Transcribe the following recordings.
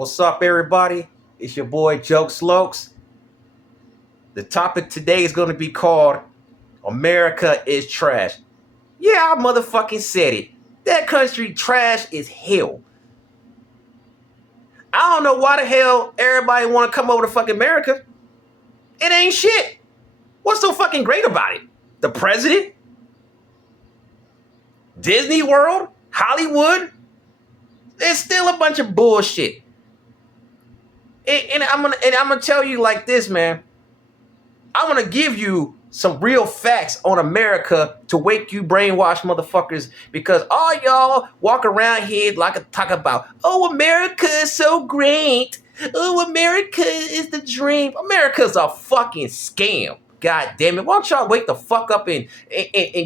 What's up, everybody? It's your boy Joke Slokes. The topic today is going to be called America is Trash. Yeah, I motherfucking said it. That country trash is hell. I don't know why the hell everybody want to come over to fucking America. It ain't shit. What's so fucking great about it? The president? Disney World? Hollywood? It's still a bunch of bullshit. And I'm gonna tell you like this, man. I'm gonna give you some real facts on America to wake you brainwashed motherfuckers, because all y'all walk around here like a talk about, oh, America is so great. Oh, America is the dream. America's a fucking scam. God damn it. Why don't y'all wake the fuck up and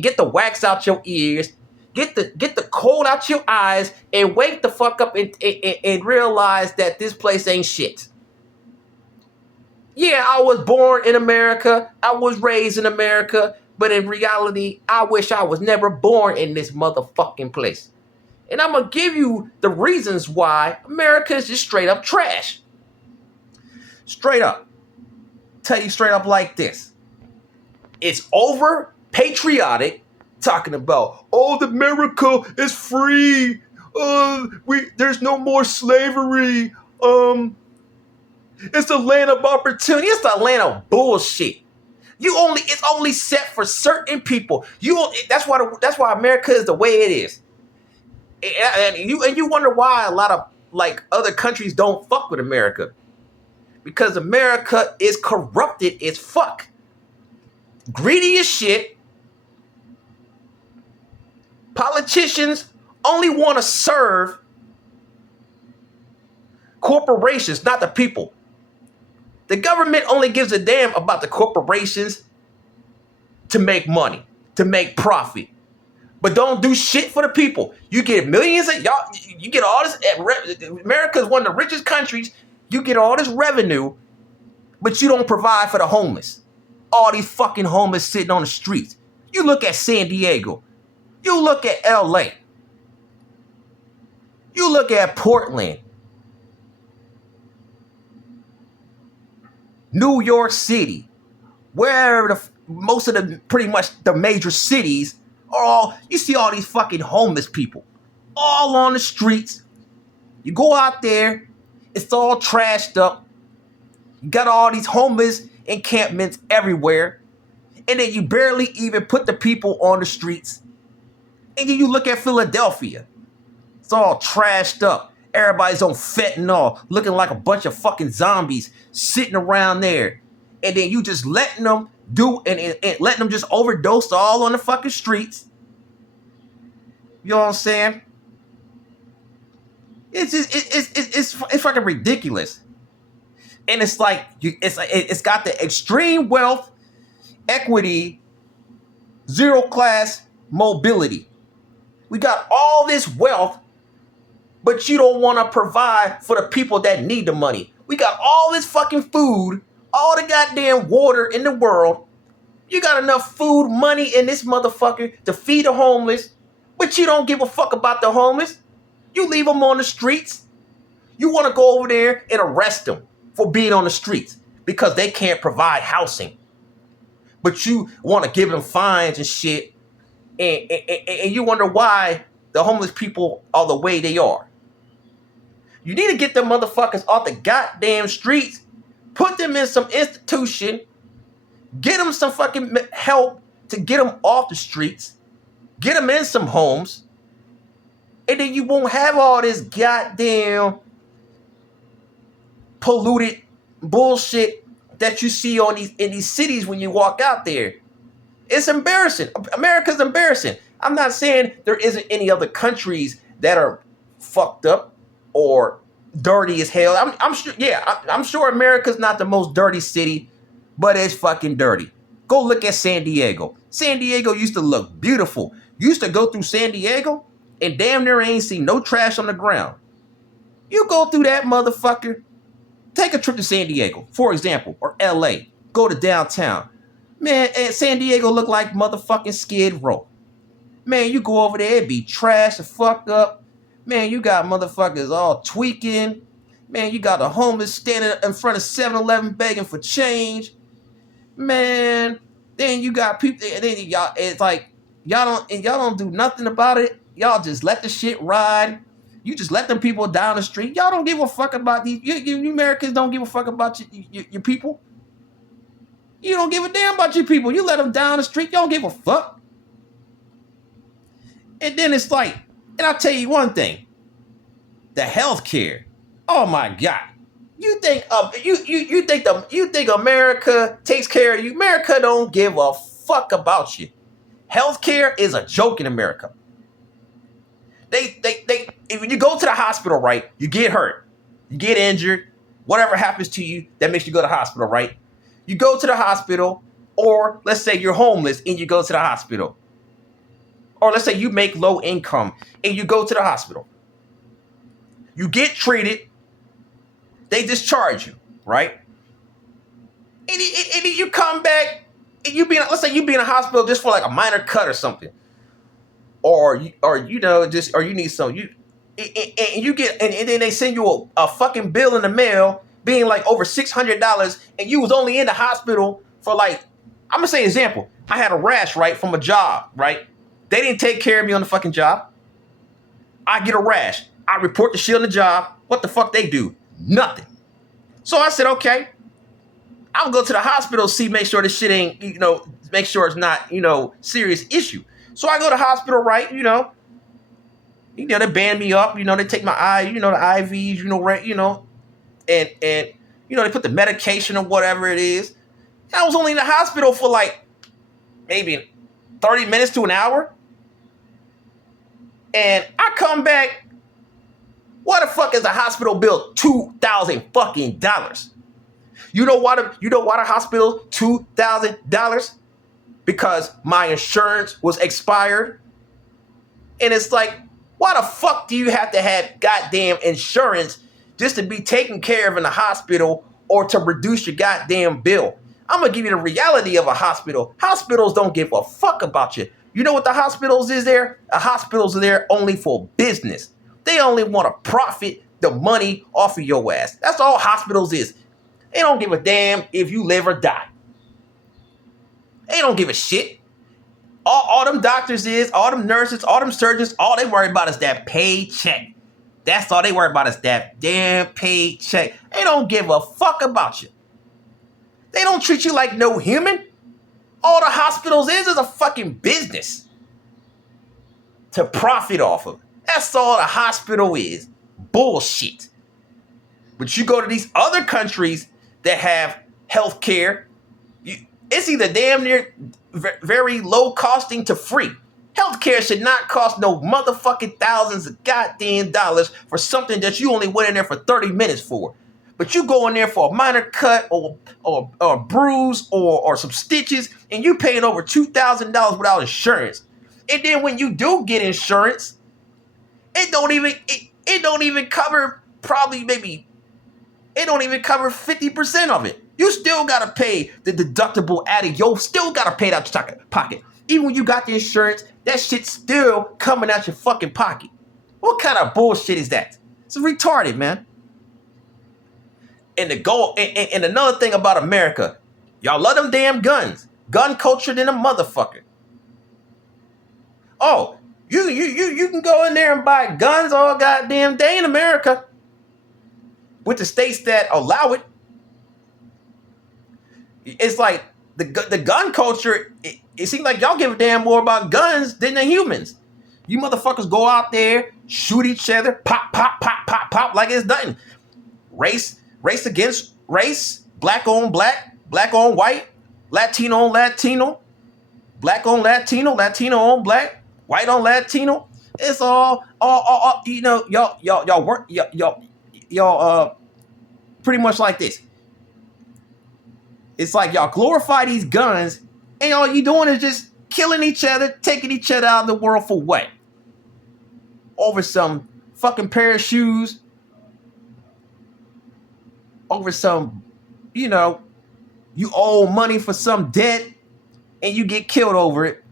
get the wax out your ears, get the cold out your eyes, and wake the fuck up and realize that this place ain't shit. Yeah, I was born in America. I was raised in America. But in reality, I wish I was never born in this motherfucking place. And I'm going to give you the reasons why America is just straight up trash. Straight up. Tell you straight up like this. It's over patriotic, talking about, oh, the America is free. There's no more slavery. It's a land of opportunity. It's a land of bullshit. It's only set for certain people. That's why America is the way it is. And you wonder why a lot of like other countries don't fuck with America. Because America is corrupted as fuck. Greedy as shit. Politicians only want to serve corporations, not the people. The government only gives a damn about the corporations to make money, to make profit, but don't do shit for the people. You get millions of y'all. You get all this. America is one of the richest countries. You get all this revenue, but you don't provide for the homeless. All these fucking homeless sitting on the streets. You look at San Diego. You look at LA. You look at Portland. New York City, where most of the pretty much the major cities are all, you see all these fucking homeless people all on the streets. You go out there, it's all trashed up. You got all these homeless encampments everywhere, and then you barely even put the people on the streets. And then you look at Philadelphia, it's all trashed up. Everybody's on fentanyl, looking like a bunch of fucking zombies sitting around there. And then you just letting them do and letting them just overdose all on the fucking streets. You know what I'm saying? It's fucking ridiculous. And it's like it's got the extreme wealth, equity, zero class mobility. We got all this wealth, but you don't want to provide for the people that need the money. We got all this fucking food, all the goddamn water in the world. You got enough food, money in this motherfucker to feed the homeless, but you don't give a fuck about the homeless. You leave them on the streets. You want to go over there and arrest them for being on the streets because they can't provide housing. But you want to give them fines and shit, and you wonder why the homeless people are the way they are. You need to get them motherfuckers off the goddamn streets, put them in some institution, get them some fucking help to get them off the streets, get them in some homes, and then you won't have all this goddamn polluted bullshit that you see in these cities when you walk out there. It's embarrassing. America's embarrassing. I'm not saying there isn't any other countries that are fucked up or dirty as hell. I'm sure. Yeah, I'm sure America's not the most dirty city, but it's fucking dirty. Go look at San Diego. San Diego used to look beautiful. You used to go through San Diego and damn near ain't see no trash on the ground. You go through that motherfucker. Take a trip to San Diego, for example, or LA. Go to downtown. Man, San Diego look like motherfucking Skid Row. Man, you go over there, it be trash and fucked up. Man, you got motherfuckers all tweaking. Man, you got the homeless standing in front of 7-Eleven begging for change. Man, then you got people, and then y'all, it's like, y'all don't do nothing about it. Y'all just let the shit ride. You just let them people down the street. Y'all don't give a fuck about these. You Americans don't give a fuck about your people. You don't give a damn about your people. You let them down the street. You don't give a fuck. And then it's like, and I'll tell you one thing. The healthcare. Oh my God. You think you think America takes care of you? America don't give a fuck about you. Healthcare is a joke in America. They if you go to the hospital, right, you get hurt, you get injured, whatever happens to you that makes you go to the hospital, right? You go to the hospital, or let's say you're homeless and you go to the hospital. Or let's say you make low income and you go to the hospital. You get treated, they discharge you, right? And you come back, and let's say you be in a hospital just for like a minor cut or something. Or you need some, and then they send you a fucking bill in the mail being like over $600, and you was only in the hospital for like, I'm gonna say an example. I had a rash, right, from a job, right? They didn't take care of me on the fucking job. I get a rash. I report the shit on the job. What the fuck they do? Nothing. So I said, okay, I'll go to the hospital, make sure this shit ain't, make sure it's not, serious issue. So I go to the hospital, right, they band me up, they take my eye, the IVs, right, and they put the medication or whatever it is. I was only in the hospital for like maybe 30 minutes to an hour. And I come back, what the fuck is the hospital bill? $2,000 fucking dollars. You know why the hospital $2,000? Because my insurance was expired. And it's like, why the fuck do you have to have goddamn insurance just to be taken care of in the hospital or to reduce your goddamn bill? I'm gonna give you the reality of a hospital. Hospitals don't give a fuck about you. You know what the hospitals is there? The hospitals are there only for business. They only want to profit the money off of your ass. That's all hospitals is. They don't give a damn if you live or die. They don't give a shit. All them doctors is, all them nurses, all them surgeons, all they worry about is that paycheck. That's all they worry about is that damn paycheck. They don't give a fuck about you. They don't treat you like no human. All the hospitals is a fucking business to profit off of. That's all the hospital is. Bullshit. But you go to these other countries that have health care, it's either damn near very low costing to free. Healthcare should not cost no motherfucking thousands of goddamn dollars for something that you only went in there for 30 minutes for. But you go in there for a minor cut or a bruise or some stitches, and you paying over $2,000 without insurance. And then when you do get insurance, it don't even cover it don't even cover 50% of it. You still gotta pay the deductible out of still gotta pay it out your pocket. Even when you got the insurance, that shit's still coming out your fucking pocket. What kind of bullshit is that? It's retarded, man. And and another thing about America, y'all love them damn guns. Gun culture than a motherfucker. Oh, you can go in there and buy guns all goddamn day in America. With the states that allow it. It's like the gun culture, it seems like y'all give a damn more about guns than the humans. You motherfuckers go out there, shoot each other, pop, pop, pop, pop, pop, like it's nothing. Race against race, black on black, black on white, Latino on Latino, black on Latino, Latino on black, white on Latino. It's all y'all work, y'all pretty much like this. It's like y'all glorify these guns, and all you doing is just killing each other, taking each other out of the world for what? Over some fucking pair of shoes, over some, you owe money for some debt, and you get killed over it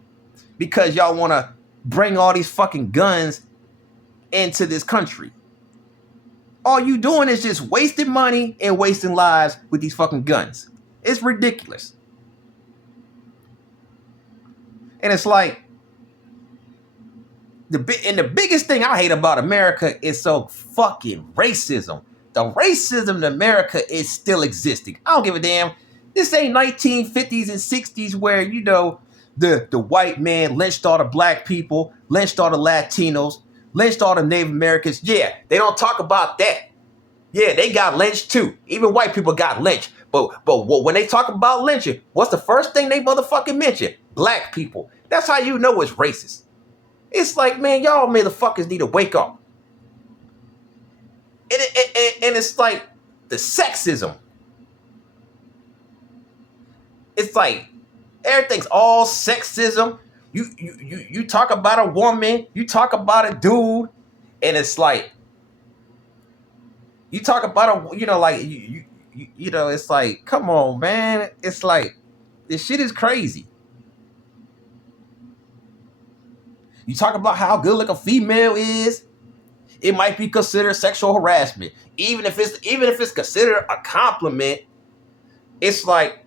because y'all want to bring all these fucking guns into this country. All you doing is just wasting money and wasting lives with these fucking guns. It's ridiculous. And it's like the biggest thing I hate about America is so fucking racism. The racism in America is still existing. I don't give a damn. This ain't 1950s and 60s where, you know, the white man lynched all the black people, lynched all the Latinos, lynched all the Native Americans. Yeah, they don't talk about that. Yeah, they got lynched too. Even white people got lynched. But when they talk about lynching, what's the first thing they motherfucking mention? Black people. That's how you know it's racist. It's like, man, y'all motherfuckers need to wake up. And it's like the sexism. It's like everything's all sexism. You talk about a woman, you talk about a dude, and it's like you talk about a, you know, like you know, it's like, come on, man. It's like this shit is crazy. You talk about how good looking a female is, it might be considered sexual harassment. Even if it's considered a compliment, it's like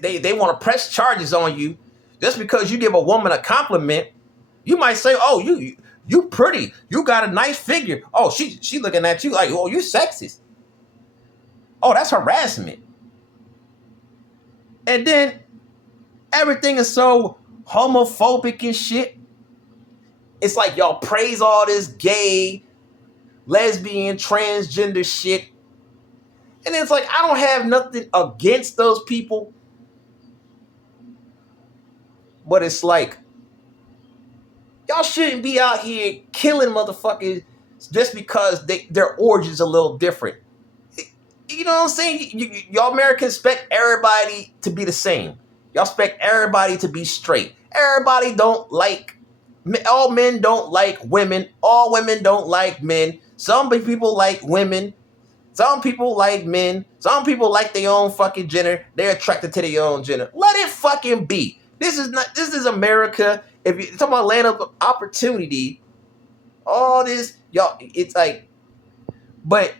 they want to press charges on you just because you give a woman a compliment. You might say, "Oh, you pretty, you got a nice figure." Oh, she looking at you like, "Oh, you sexist." Oh, that's harassment. And then everything is so homophobic and shit. It's like y'all praise all this gay, lesbian, transgender shit. And it's like, I don't have nothing against those people. But it's like, y'all shouldn't be out here killing motherfuckers just because their origin's a little different. You know what I'm saying? Y'all Americans expect everybody to be the same. Y'all expect everybody to be straight. Everybody don't like, all men don't like women. All women don't like men. Some people like women. Some people like men. Some people like their own fucking gender. They're attracted to their own gender. Let it fucking be. This is America. If you're talking about land of opportunity, all this, y'all, it's like, but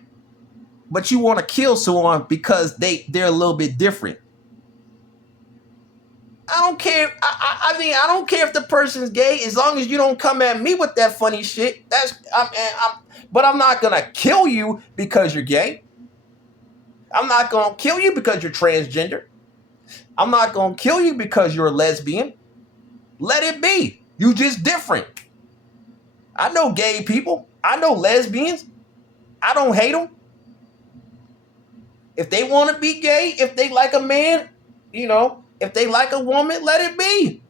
you want to kill someone because they're a little bit different. I don't care. I mean, I don't care if the person's gay, as long as you don't come at me with that funny shit. But I'm not gonna kill you because you're gay. I'm not gonna kill you because you're transgender. I'm not gonna kill you because you're a lesbian. Let it be. You just different. I know gay people. I know lesbians. I don't hate them. If they want to be gay, if they like a man, you know, if they like a woman, let it be.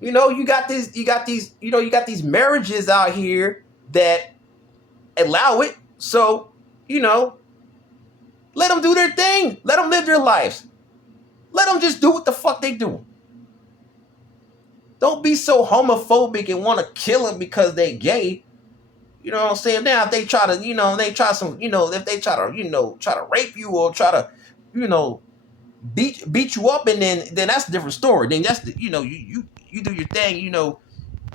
You know, you got these marriages out here that allow it. So, you know, let them do their thing. Let them live their lives. Let them just do what the fuck they do. Don't be so homophobic and want to kill them because they gay. You know what I'm saying? Now, if they try to, you know, if they try to rape you or try to, you know, beat you up, and then that's a different story. Then that's the, you know, you do your thing, you know,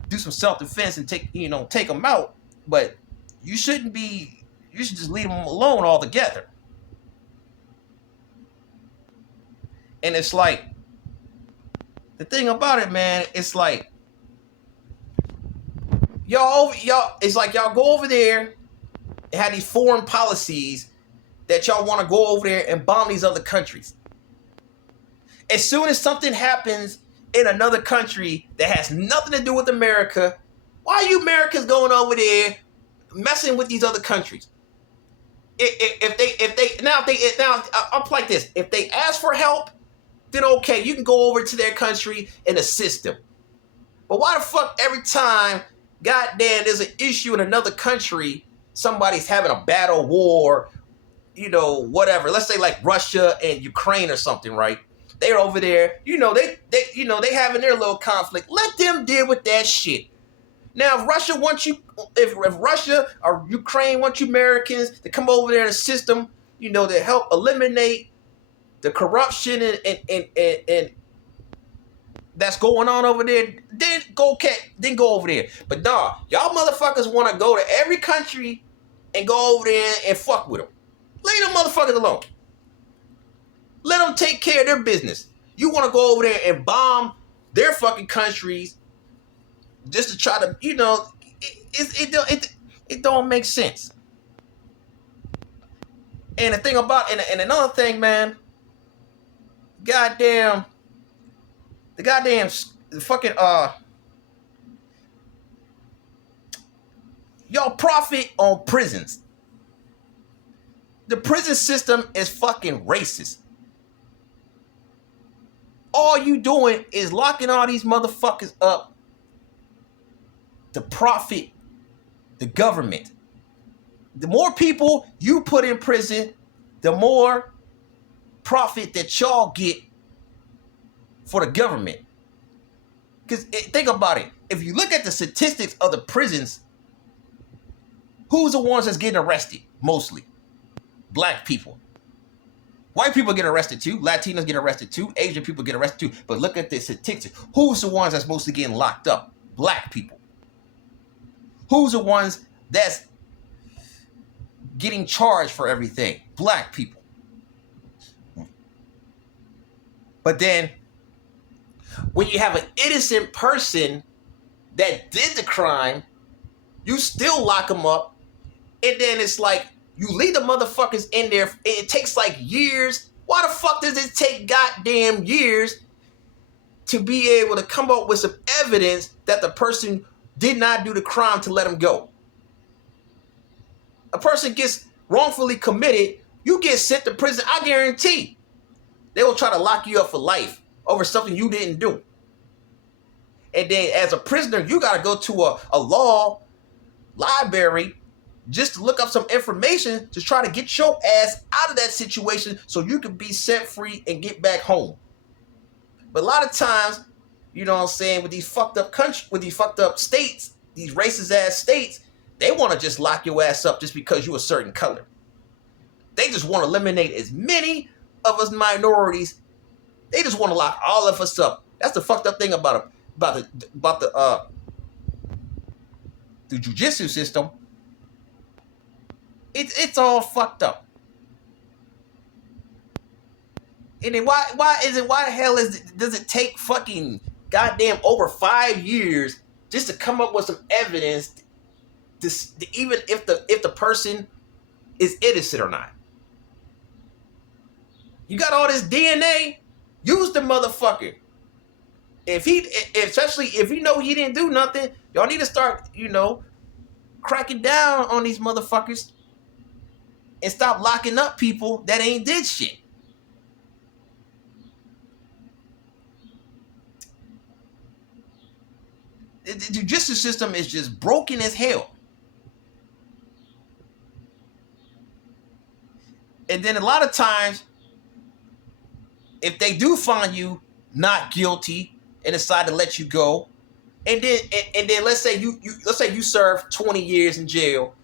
do some self-defense and take them out. But you should just leave them alone altogether. And it's like, the thing about it, man, it's like it's like y'all go over there and have these foreign policies that y'all want to go over there and bomb these other countries. As soon as something happens in another country that has nothing to do with America, why are you Americans going over there messing with these other countries? I'll play like this. If they ask for help, then okay, you can go over to their country and assist them. But why the fuck every time, goddamn, there's an issue in another country, somebody's having a battle, war, you know, whatever. Let's say like Russia and Ukraine or something, right? They're over there, you know, they having their little conflict. Let them deal with that shit. Now, if Russia wants you, if Russia or Ukraine want you Americans to come over there and assist them, you know, to help eliminate the corruption and that's going on over there, then go over there. But dog, y'all motherfuckers want to go to every country and go over there and fuck with them. Leave them motherfuckers alone. Let them take care of their business. You want to go over there and bomb their fucking countries just to try to, it don't make sense. And the thing about, and another thing, man, the goddamn fucking y'all profit on prisons. The prison system is fucking racist. All you doing is locking all these motherfuckers up to profit the government. The more people you put in prison, the more profit that y'all get for the government. Because think about it. If you look at the statistics of the prisons, who's the ones that's getting arrested? Mostly black people. White people get arrested too. Latinos get arrested too. Asian people get arrested too. But look at the statistics. Who's the ones that's mostly getting locked up? Black people. Who's the ones that's getting charged for everything? Black people. But then, when you have an innocent person that did the crime, you still lock them up, and then it's like, you leave the motherfuckers in there, and it takes like years. Why the fuck does it take goddamn years to be able to come up with some evidence that the person did not do the crime to let him go? A person gets wrongfully committed, you get sent to prison, I guarantee they will try to lock you up for life over something you didn't do. And then as a prisoner, you got to go to a law library just to look up some information to try to get your ass out of that situation so you can be set free and get back home. But a lot of times, you know what I'm saying, with these fucked up countries, with these fucked up states, these racist ass states, they want to just lock your ass up just because you're a certain color. They just want to eliminate as many of us minorities. They just want to lock all of us up. That's the fucked up thing about the jujitsu system. It's all fucked up. And then why the hell does it take fucking goddamn over 5 years just to come up with some evidence to even if the person is innocent or not? You got all this DNA, use the motherfucker. Especially if you know he didn't do nothing, y'all need to start, cracking down on these motherfuckers and stop locking up people that ain't did shit. The jujitsu system is just broken as hell. And then a lot of times, if they do find you not guilty and decide to let you go, and then let's say you serve 20 years in jail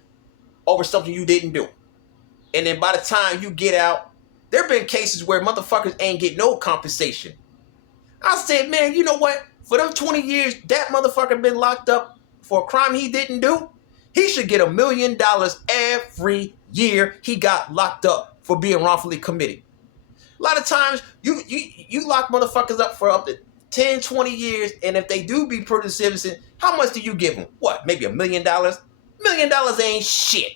over something you didn't do, and then by the time you get out, there have been cases where motherfuckers ain't get no compensation. I said, man, you know what? For them 20 years, that motherfucker been locked up for a crime he didn't do, he should get $1 million every year he got locked up for being wrongfully committed. A lot of times, you lock motherfuckers up for up to 10, 20 years, and if they do be prudent citizens, how much do you give them? What, maybe $1 million? $1 million ain't shit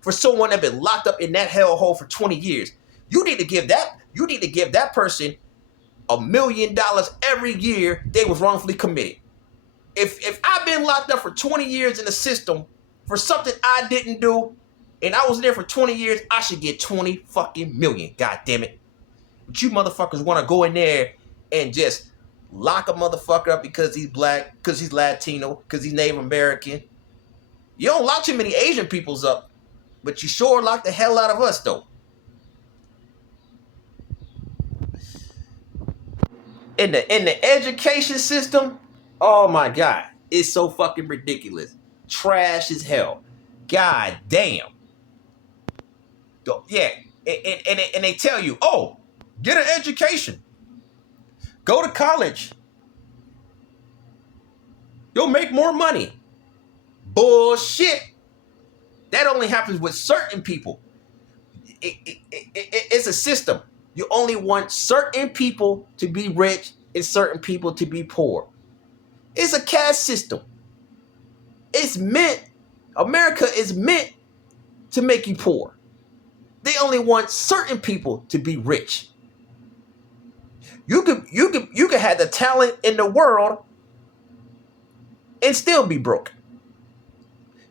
for someone that been locked up in that hellhole for 20 years. You need to give that person $1 million every year they was wrongfully committed. If I've been locked up for 20 years in the system for something I didn't do, and I was there for 20 years, I should get 20 fucking million. God damn it. But you motherfuckers want to go in there and just lock a motherfucker up because he's black, because he's Latino, because he's Native American. You don't lock too many Asian peoples up, but you sure lock the hell out of us, though. In the education system, oh my God, it's so fucking ridiculous. Trash as hell. God damn. Yeah, and they tell you, oh, get an education. Go to college. You'll make more money. Bullshit. That only happens with certain people. It's a system. You only want certain people to be rich and certain people to be poor. It's a caste system. It's meant, America is meant to make you poor. They only want certain people to be rich. You could have the talent in the world and still be broke.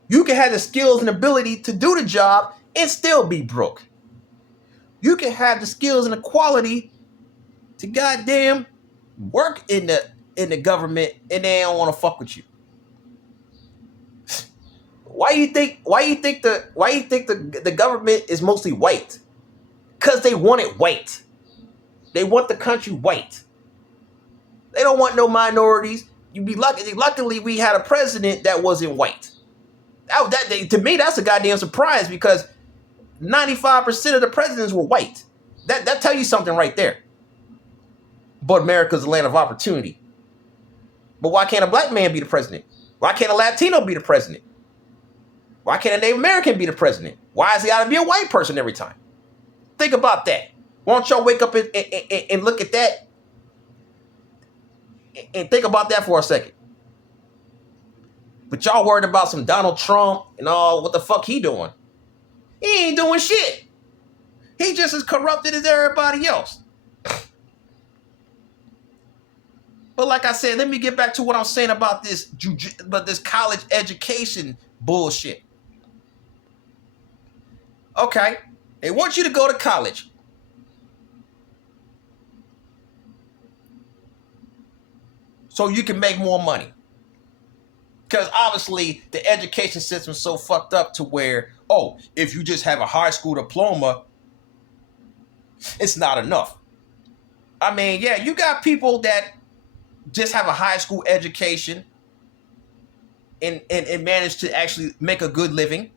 You can have the skills and ability to do the job and still be broke. You can have the skills and the quality to goddamn work in the government and they don't want to fuck with you. Why you think the government is mostly white? Because they want it white. They want the country white. They don't want no minorities. You be lucky. Luckily, we had a president that wasn't white. To me, that's a goddamn surprise because 95% of the presidents were white. That tell you something right there. But America's a land of opportunity. But why can't a black man be the president? Why can't a Latino be the president? Why can't a Native American be the president? Why is it got to be a white person every time? Think about that. Why don't y'all wake up and look at that and think about that for a second? But y'all worried about some Donald Trump and all what the fuck he doing? He ain't doing shit. He just as corrupted as everybody else. But like I said, let me get back to what I'm saying about this college education bullshit. Okay, they want you to go to college. So you can make more money. Because obviously the education system is so fucked up to where, if you just have a high school diploma, it's not enough. I mean, yeah, you got people that just have a high school education and manage to actually make a good living.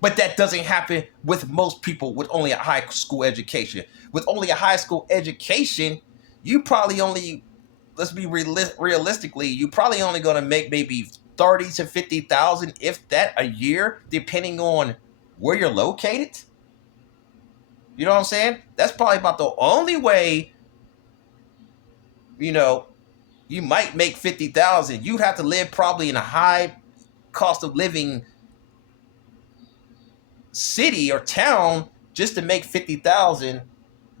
But that doesn't happen with most people with only a high school education. With only a high school education, you probably only, let's be realistically, you probably only going to make maybe 30 to 50,000, if that, a year, depending on where you're located. You know what I'm saying? That's probably about the only way, you might make 50,000. You'd have to live probably in a high cost of living city or town just to make 50,000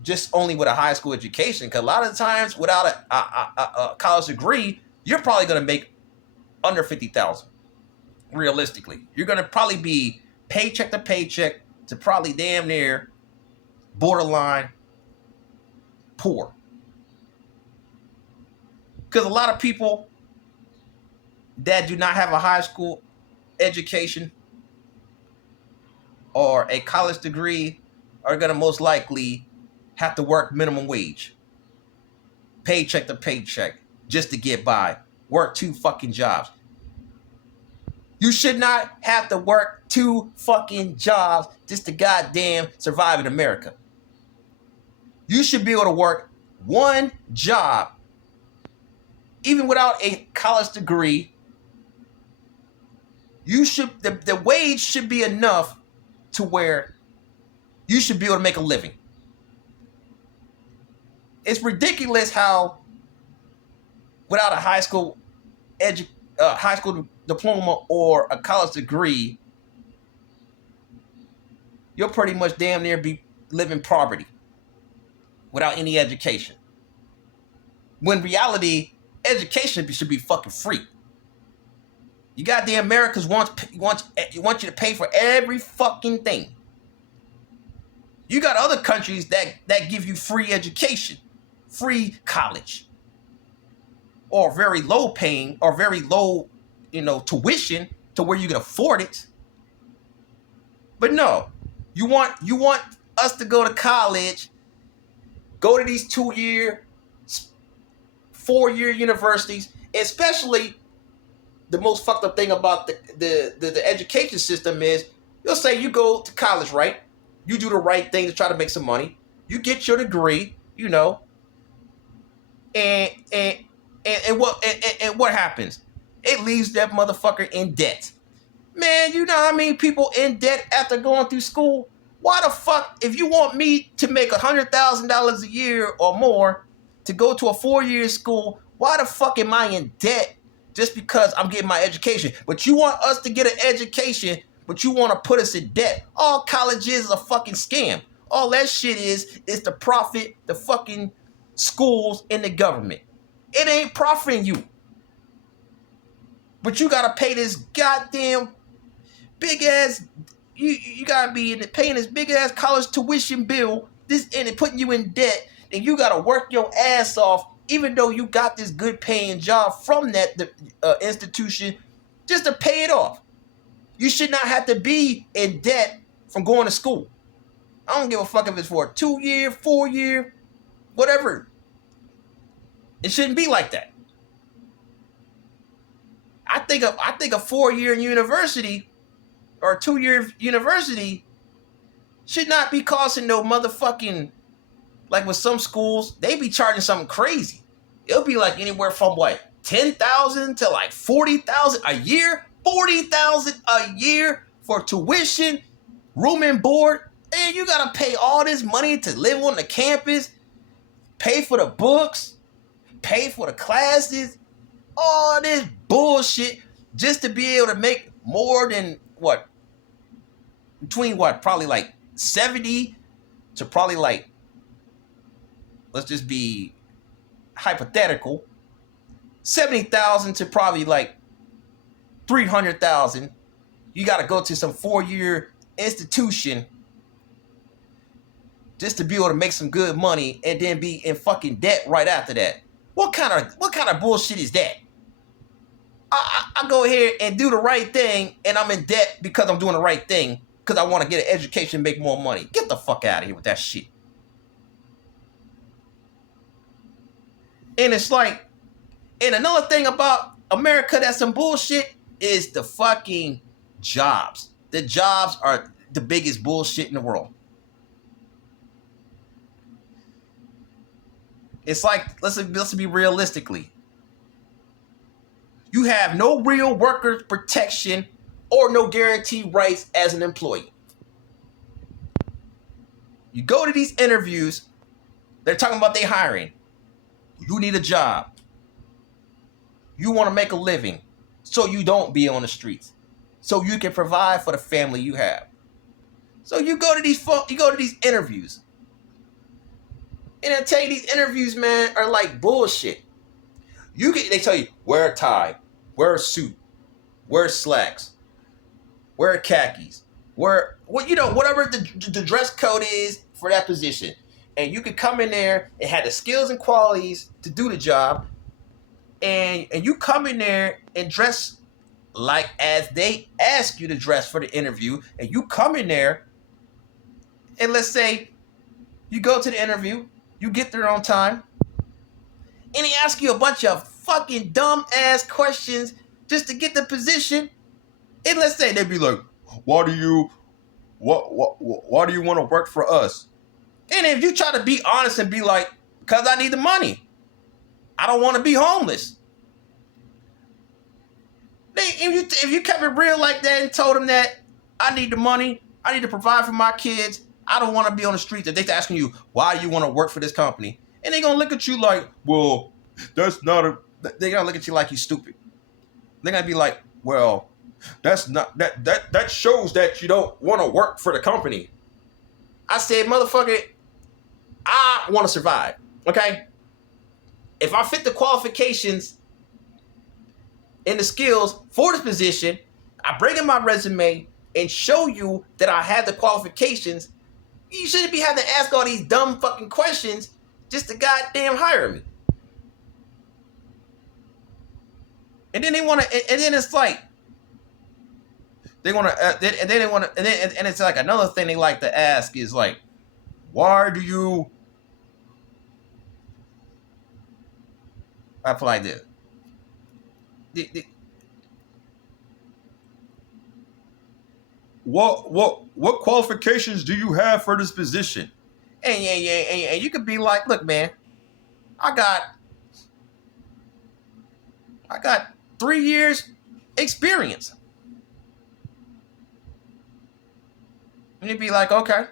just only with a high school education. Because a lot of times without a college degree, you're probably going to make under 50,000. Realistically, you're going to probably be paycheck to paycheck to probably damn near borderline poor. Because a lot of people that do not have a high school education or a college degree are going to most likely have to work minimum wage, paycheck to paycheck, just to get by, work 2 fucking jobs. You should not have to work 2 fucking jobs just to goddamn survive in America. You should be able to work 1 job, even without a college degree. The wage should be enough to where you should be able to make a living. It's ridiculous how without a high school diploma or a college degree, you'll pretty much damn near be living poverty without any education. When reality, education should be fucking free. You goddamn Americans want you to pay for every fucking thing. You got other countries that give you free education, free college, or very low paying or very low, tuition to where you can afford it. But no, you want us to go to college, go to these 2-year, 4-year universities, especially. The most fucked up thing about the education system is, you'll say you go to college, right? You do the right thing to try to make some money. You get your degree, and what happens? it leaves that motherfucker in debt. Man, you know how many people in debt after going through school? Why the fuck, if you want me to make $100,000 a year or more to go to a 4-year school, why the fuck am I in debt just because I'm getting my education? But you want us to get an education, but you want to put us in debt. All college is a fucking scam. All that shit is to profit the fucking schools and the government. It ain't profiting you. But you gotta pay this goddamn big ass, you gotta be paying this big ass college tuition bill, this, and it putting you in debt, and you gotta work your ass off, even though you got this good paying job from that institution, just to pay it off. You should not have to be in debt from going to school. I don't give a fuck if it's for a 2-year, 4-year, whatever. It shouldn't be like that. I think a 4-year university or a 2-year university should not be costing no motherfucking, like with some schools, they be charging something crazy. It'll be like anywhere from what, 10,000 to like 40,000 a year, 40,000 a year for tuition, room and board. And you gotta pay all this money to live on the campus, pay for the books, pay for the classes, all this bullshit just to be able to make more than what? Between what? Probably like 70 to probably like, let's just be hypothetical, 70,000 to probably like 300,000. You got to go to some 4-year institution just to be able to make some good money and then be in fucking debt right after that. What kind of bullshit is that? I go ahead and do the right thing and I'm in debt because I'm doing the right thing because I want to get an education and make more money. Get the fuck out of here with that shit. And it's like, and another thing about America that's some bullshit is the fucking jobs. The jobs are the biggest bullshit in the world. It's like, let's be realistically. You have no real worker protection or no guaranteed rights as an employee. You go to these interviews, they're talking about they hiring. You need a job. You want to make a living so you don't be on the streets, so you can provide for the family you have. So you go to these interviews. And I tell you, these interviews, man, are like bullshit. They tell you, wear a tie, wear a suit, wear slacks, wear khakis, whatever the dress code is for that position. And you could come in there and have the skills and qualities to do the job. And you come in there and dress like as they ask you to dress for the interview. And you come in there and let's say you go to the interview, you get there on time, and they ask you a bunch of fucking dumb ass questions just to get the position. And let's say they'd be like, why do you want to work for us? And if you try to be honest and be like, because I need the money, I don't want to be homeless. If you kept it real like that and told them that I need the money, I need to provide for my kids, I don't want to be on the streets, if they're asking you, why do you want to work for this company? And they're going to look at you like, well, they're going to look at you like you're stupid. They're going to be like, well, that's not, that shows that you don't want to work for the company. I said, motherfucker, I want to survive, okay? If I fit the qualifications and the skills for this position, I bring in my resume and show you that I have the qualifications. You shouldn't be having to ask all these dumb fucking questions just to goddamn hire me. And then and then it's like, and it's like another thing they like to ask is like, why do you, I feel like this. What qualifications do you have for this position? And you could be like, look, man, I got 3 years experience. And you'd be like, okay.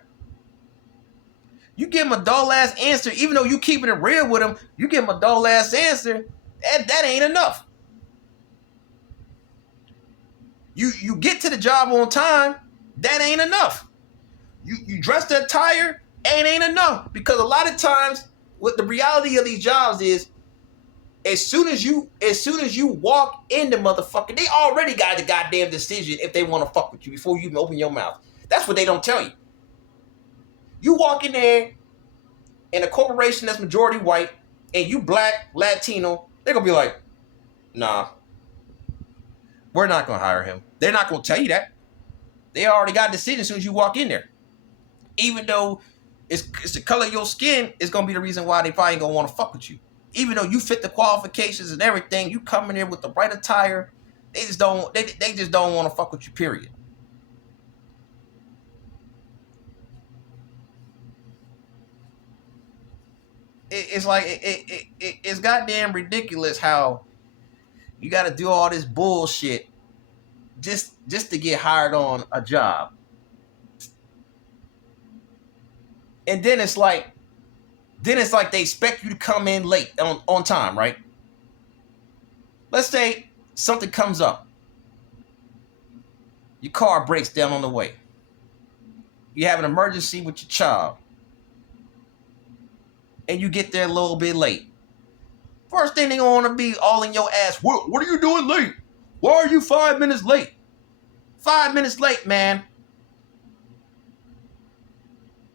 You give him a dull ass answer, even though you keeping it real with him, you give him a dull ass answer, that ain't enough. You get to the job on time, that ain't enough. You dress the attire, ain't enough. Because a lot of times, what the reality of these jobs is, as soon as you walk in the motherfucker, they already got the goddamn decision if they want to fuck with you before you even open your mouth. That's what they don't tell you. You walk in there in a corporation that's majority white, and you black, Latino, they're gonna be like, nah, we're not gonna hire him. They're not gonna tell you that. They already got a decision as soon as you walk in there. Even though it's the color of your skin is gonna be the reason why they probably ain't gonna want to fuck with you. Even though you fit the qualifications and everything, you come in there with the right attire, they just don't want to fuck with you, period. It's like it's goddamn ridiculous how you got to do all this bullshit just to get hired on a job. And then it's like they expect you to come in late on time, right? Let's say something comes up. Your car breaks down on the way. You have an emergency with your child. And you get there a little bit late. First thing they want to be all in your ass. What are you doing late? Why are you 5 minutes late? 5 minutes late, man.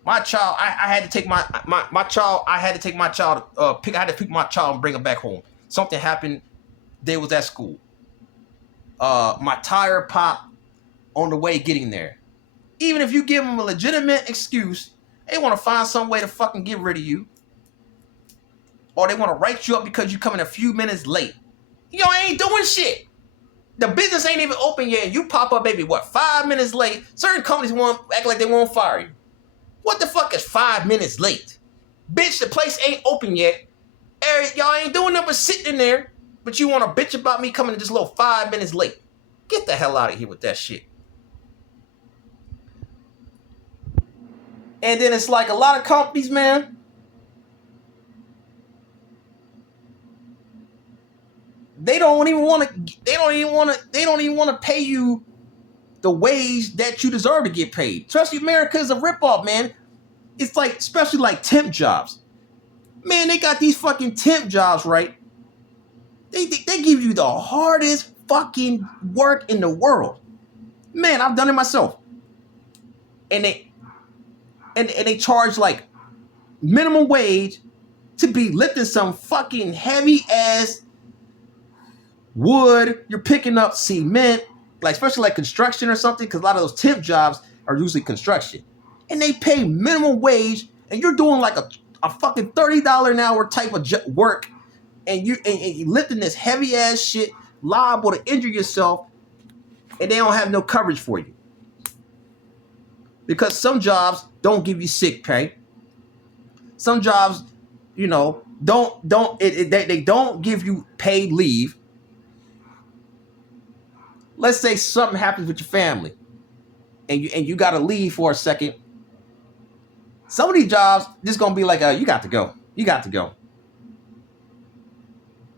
My child, I had to take my child. I had to take my child. I had to pick my child and bring him back home. Something happened. They was at school. My tire popped on the way getting there. Even if you give them a legitimate excuse, they want to find some way to fucking get rid of you. Or they want to write you up because you coming a few minutes late. You ain't doing shit. The business ain't even open yet. You pop up, baby, 5 minutes late? Certain companies want act like they won't fire you. What the fuck is 5 minutes late? Bitch, the place ain't open yet. Y'all ain't doing nothing but sitting in there. But you want to bitch about me coming just a little 5 minutes late. Get the hell out of here with that shit. And then it's like a lot of companies, man. They don't even want to pay you the wage that you deserve to get paid. Especially America is a ripoff, man. It's like, especially like temp jobs. Man, they got these fucking temp jobs, right? They give you the hardest fucking work in the world. Man, I've done it myself. And they charge like minimum wage to be lifting some fucking heavy ass wood. You're picking up cement, like especially like construction or something, because a lot of those temp jobs are usually construction. And they pay minimum wage, and you're doing like a fucking $30 an hour type of work, and you lifting this heavy ass shit, liable to injure yourself, and they don't have no coverage for you. Because some jobs don't give you sick pay. Some jobs, they don't give you paid leave. Let's say something happens with your family, and you got to leave for a second. Some of these jobs, just gonna be like, you got to go. You got to go.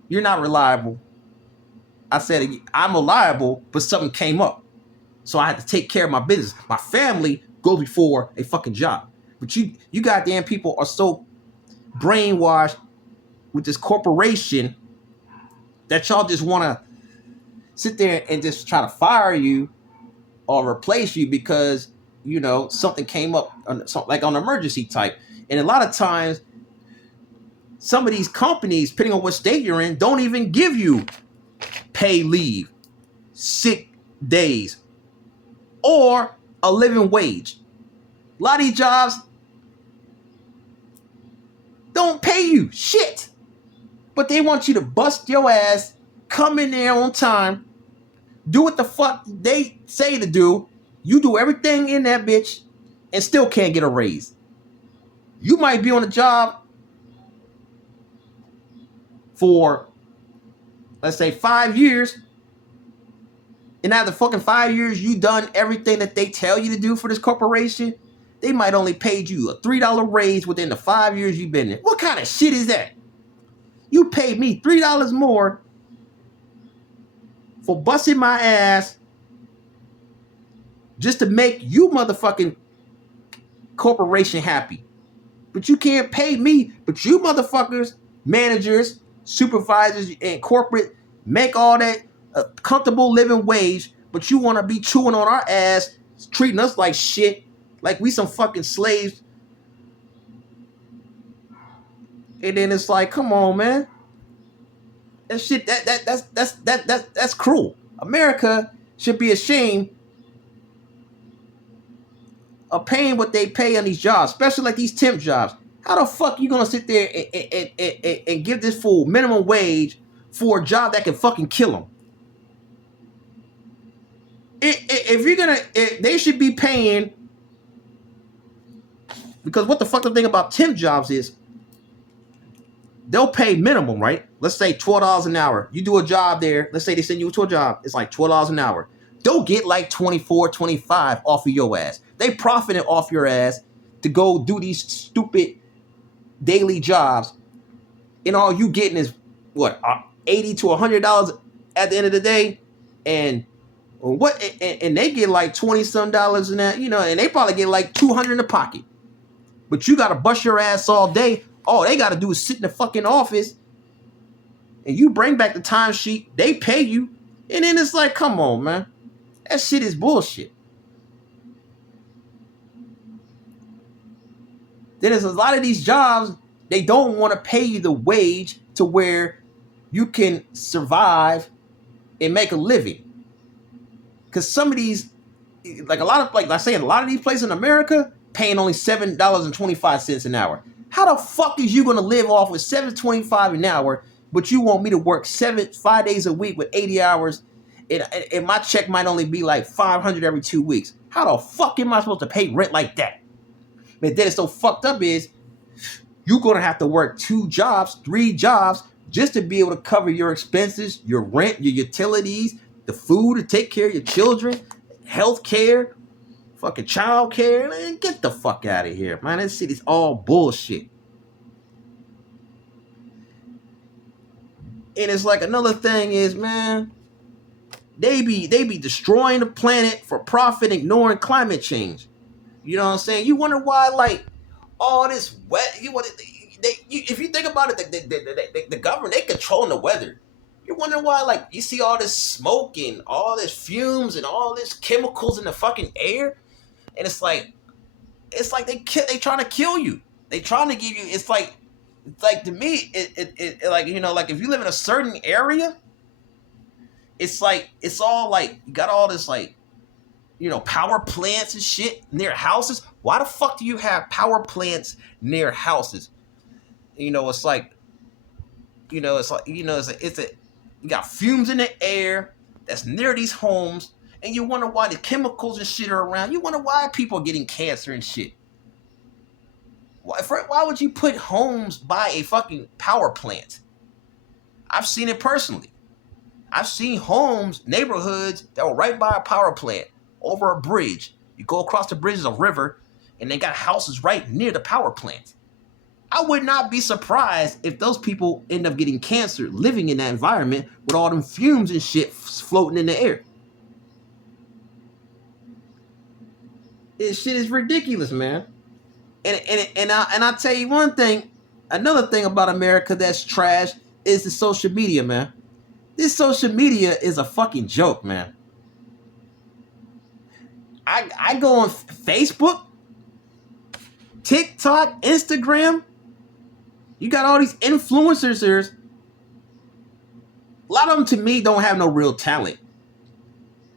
You're not reliable. I said I'm reliable, but something came up, so I had to take care of my business. My family goes before a fucking job. But you goddamn people are so brainwashed with this corporation that y'all just want to sit there and just try to fire you or replace you because something came up like on emergency type. And a lot of times some of these companies, depending on what state you're in, don't even give you pay leave, sick days, or a living wage. A lot of these jobs don't pay you shit, but they want you to bust your ass, come in there on time, do what the fuck they say to do. You do everything in that bitch and still can't get a raise. You might be on a job for, let's say, 5 years, And after fucking 5 years, you done everything that they tell you to do for this corporation. They might only paid you a $3 raise within the 5 years you've been there. What kind of shit is that? You paid me $3 more for busting my ass just to make you motherfucking corporation happy. But you can't pay me. But you motherfuckers, managers, supervisors, and corporate make all that comfortable living wage, but you want to be chewing on our ass, treating us like shit, like we some fucking slaves. And then it's like, come on, man. That shit, that's cruel. America should be ashamed of paying what they pay on these jobs, especially like these temp jobs. How the fuck you gonna sit there and give this fool minimum wage for a job that can fucking kill him? If you're gonna, they should be paying, because what the fuck the thing about temp jobs is, they'll pay minimum, right? Let's say $12 an hour. You do a job there. Let's say they send you to a job. It's like $12 an hour. They'll get like 24, 25 off of your ass. They profiting off your ass to go do these stupid daily jobs. And all you getting is what, $80 to $100 at the end of the day. And what? And they get like 20 some dollars in that, you know, and they probably get like 200 in the pocket. But you got to bust your ass all day. All they got to do is sit in the fucking office and you bring back the timesheet. They pay you. And then it's like, come on, man. That shit is bullshit. Then there's a lot of these jobs, they don't want to pay you the wage to where you can survive and make a living. Because some of these, like a lot of, like I say, a lot of these places in America paying only $7.25 an hour. How the fuck is you going to live off with $7.25 an hour, but you want me to work 5 days a week with 80 hours, and my check might only be like $500 every 2 weeks? How the fuck am I supposed to pay rent like that? But then it's so fucked up is you're going to have to work 2 jobs, 3 jobs just to be able to cover your expenses, your rent, your utilities, the food to take care of your children, health care, fucking child care. Man, get the fuck out of here, man. This shit is all bullshit. And it's like another thing is, man, they be destroying the planet for profit, ignoring climate change. You know what I'm saying? You wonder why, like, all this wet. If you think about it, the government, they controlling the weather. You wonder why, like, you see all this smoke and all this fumes and all this chemicals in the fucking air, and it's like they trying to kill you. They trying to give you. It's like to me, it like, you know, like if you live in a certain area, it's like it's all like you got all this, like, you know, power plants and shit near houses. Why the fuck do you have power plants near houses? You know, it's like, you know, it's like, you know, you got fumes in the air that's near these homes, and you wonder why the chemicals and shit are around. You wonder why people are getting cancer and shit. Why would you put homes by a fucking power plant? I've seen it personally. I've seen homes, neighborhoods that were right by a power plant, over a bridge. You go across the bridge, is a river, and they got houses right near the power plant. I would not be surprised if those people end up getting cancer living in that environment with all them fumes and shit floating in the air. This shit is ridiculous, man. And I'll tell you one thing, another thing about America that's trash is the social media, man. This social media is a fucking joke, man. I go on Facebook, TikTok, Instagram. You got all these influencers. A lot of them, to me, don't have no real talent.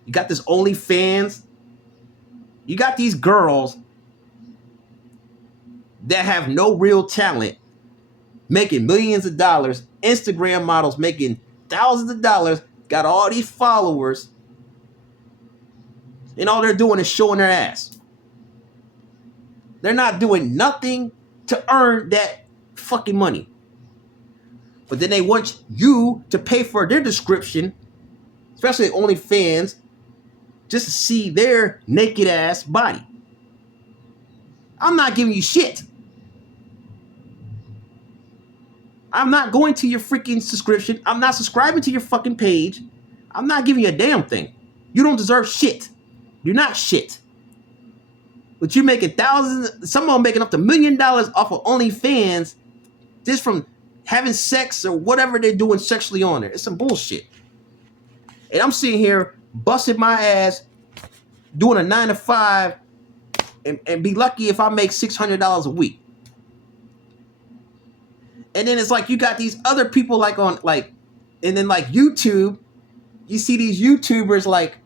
You got this OnlyFans. You got these girls that have no real talent, making millions of dollars. Instagram models making thousands of dollars. Got all these followers. And all they're doing is showing their ass. They're not doing nothing to earn that fucking money. But then they want you to pay for their description, especially OnlyFans, just to see their naked ass body. I'm not giving you shit. I'm not going to your freaking subscription. I'm not subscribing to your fucking page. I'm not giving you a damn thing. You don't deserve shit. You're not shit. But you're making thousands, some of them making up to $1 million off of OnlyFans just from having sex or whatever they're doing sexually on there. It's some bullshit. And I'm sitting here busting my ass, doing a 9 to 5, and be lucky if I make $600 a week. And then it's like you got these other people like on like, and then like YouTube, you see these YouTubers like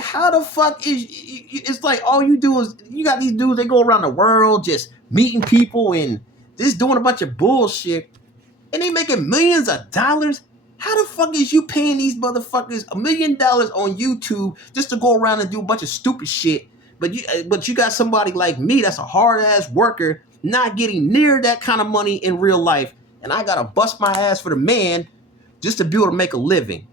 how the fuck is, it's like all you do is, you got these dudes, they go around the world just meeting people and just doing a bunch of bullshit, and they making millions of dollars. How the fuck is you paying these motherfuckers $1 million on YouTube just to go around and do a bunch of stupid shit? But you got somebody like me that's a hard ass worker, not getting near that kind of money in real life, and I gotta bust my ass for the man just to be able to make a living.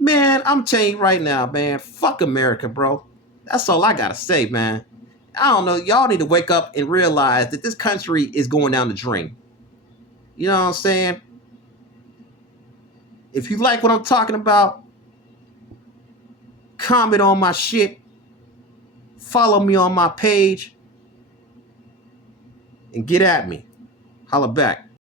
Man, I'm telling you right now, man, fuck America, bro. That's all I gotta say, man. I don't know, y'all need to wake up and realize that this country is going down the drain. You know what I'm saying? If you like what I'm talking about, comment on my shit, follow me on my page, and get at me. Holla back.